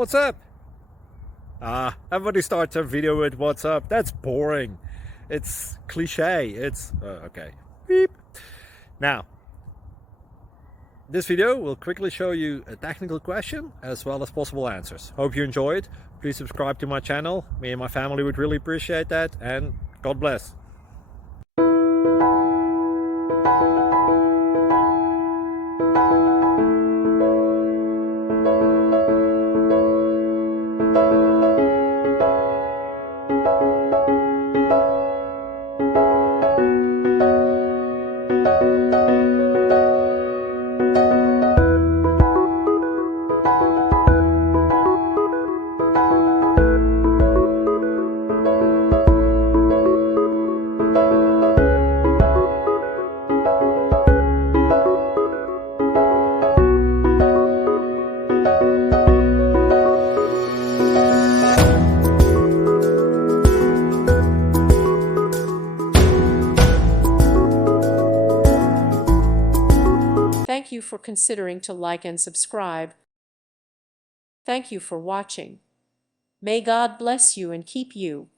What's up? Everybody starts a video with what's up. That's boring. It's cliche. It's okay. Beep. Now, this video will quickly show you a technical question as well as possible answers. Hope you enjoy it. Please subscribe to my channel. Me and my family would really appreciate that, and God bless. Thank you for considering to like and subscribe. Thank you for watching. May God bless you and keep you.